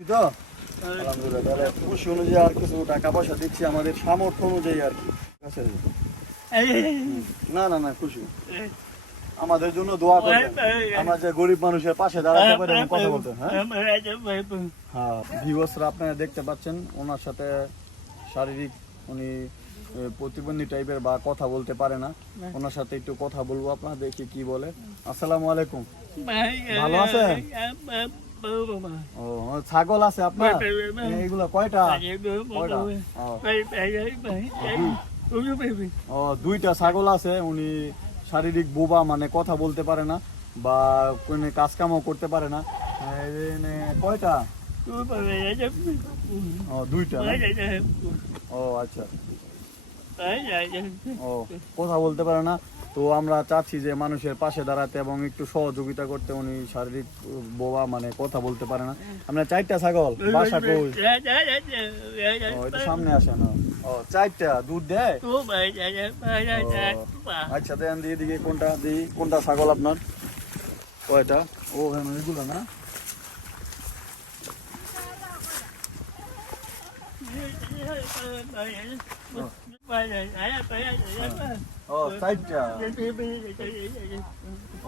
তো আলহামদুলিল্লাহ, তাহলে খুশি অনুযায়ী আর কিছু টাকা পয়সা দিচ্ছি আমাদের সামর্থ্য অনুযায়ী আর কি। আছে না না না খুশি আমাদের জন্য দোয়া করবেন, আমরা যে গরিব মানুষের পাশে দাঁড়াতে পারি এমন কথা বলতে। হ্যাঁ ভিউয়ার্সরা আপনারা দেখতে পাচ্ছেন ওনার সাথে শারীরিক উনি প্রতিবন্ধী টাইপের বা কথা বলতে পারে না, ওনার সাথে একটু কথা বলবো, আপনারা দেখি কি বলে। আসসালামু আলাইকুম, ভালো আছেন? ও ছাগল আছে আপনার? এইগুলা কয়টা? ও দুইটা ছাগল আছে। উনি শারীরিক বোবা, মানে কথা বলতে পারে না বা কোনো কাজ কামও করতে পারে না। কয়টা? ও দুইটা। ও আচ্ছা, ও কথা বলতে পারে না। তো আমরা চাচ্ছি যে মানুষের পাশে দাঁড়াতে এবং একটু সহযোগিতা করতে। উনি শারীরিক বোবা, মানে কথা বলতে পারে না। আমরা 4টা ছাগল, বাসা কই? ও এটা সামনে আসে না। ও 4টা দুধ দেয়? আচ্ছা দেন দিয়ে দিকে কোনটা দিই, কোনটা ছাগল আপনার? কয়টা? ও হ্যাঁ এগুলো না। ও 4টা।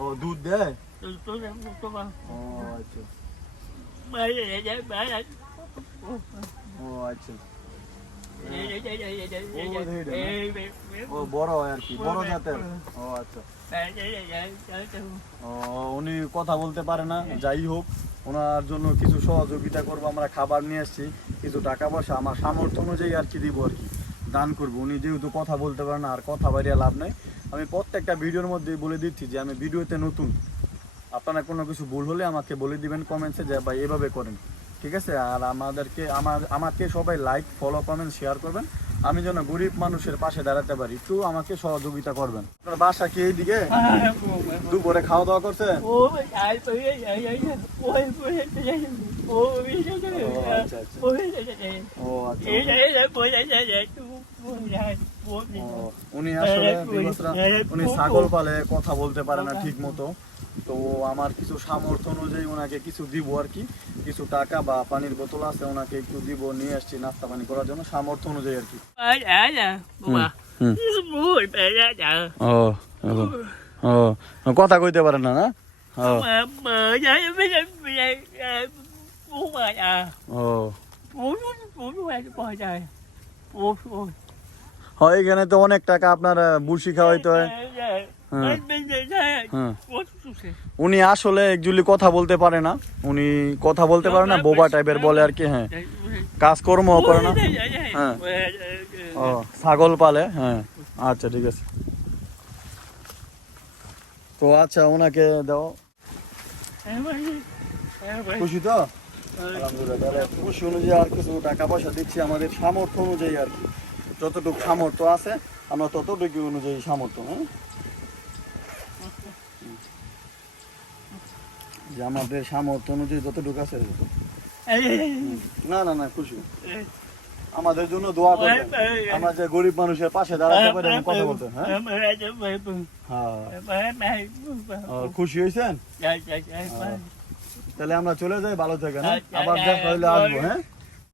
ও দুধ দেয়? ও আচ্ছা, ও আচ্ছা। ও বড় হয় আর কি, বড় জাতের। ও আচ্ছা। ও উনি কথা বলতে পারে না, যাই হোক ওনার জন্য কিছু সহযোগিতা করবো। আমরা খাবার নিয়ে আসছি, কিছু টাকা পয়সা আমার সামর্থ্য অনুযায়ী আর কি দিব আর কি, দান করবো। উনি যেহেতু কথা বলতে পারে না, আর কথা বাড়িয়ে লাভ নেই। আমি প্রত্যেকটা ভিডিওর মধ্যে বলে দিচ্ছি যে আমি ভিডিওতে নতুন, আপনারা কোনো কিছু ভুল হলে আমাকে বলে দিবেন কমেন্টসে যে ভাই এভাবে করেন, ঠিক আছে? আর আমাকে সবাই লাইক, ফলো, কমেন্ট, শেয়ার করবেন, আমি যেন গরিব মানুষের পাশে দাঁড়াতে পারি। একটু আমাকে সহযোগিতা করবেন। আপনার বাসা কি এইদিকে? দুপুরে খাওয়া দাওয়া করছেন? উনি আসলে উনি ছাগল পালে, কথা বলতে পারে না ঠিক মতো। তো আমার কিছু সামর্থ্য অনুযায়ী ওনাকে কিছু দিব আর কি, কিছু টাকা বা পানির বোতল আছে ওনাকে একটু দিব, নিয়ে আসছি নাস্তা পানি করার জন্য, সামর্থ্য অনুযায়ী আর কি। ও কথা কইতে পারে না? না ও এখানে তো অনেক টাকা আপনার বুসি খাওয়াইতে হয়। উনি আসলে একচুয়ালি কথা বলতে পারে না, উনি কথা বলতে পারে না, বোবা টাইপের বলে আর কি। হ্যাঁ কাজকর্ম করে না। হ্যাঁ ও ছাগল পালে। হ্যাঁ আচ্ছা ঠিক আছে। তো আচ্ছা ওনাকে দাও। খুশি তো? আলহামদুলিল্লাহ, তাহলে খুশি অনুযায়ী আর কিছু টাকা পয়সা দিচ্ছি আমাদের সামর্থ্য অনুযায়ী আর কি। যতটুকু সামর্থ্য আছে আমরা ততটুকু অনুযায়ী সামর্থ্য। হ্যাঁ যে আমাদের সামর্থ্য অনুযায়ী যতটুকু আছে। না না না খুশি আমাদের জন্য দোয়া করবেন, আমরা যে গরিব মানুষের পাশে দাঁড়াতে পারি এমন কথা বলতে। হ্যাঁ খুশি হয়েছেন? তাহলে আমরা চলে যাই, ভালো থাকেন। আবার দেখা হইলে আসবো। হ্যাঁ।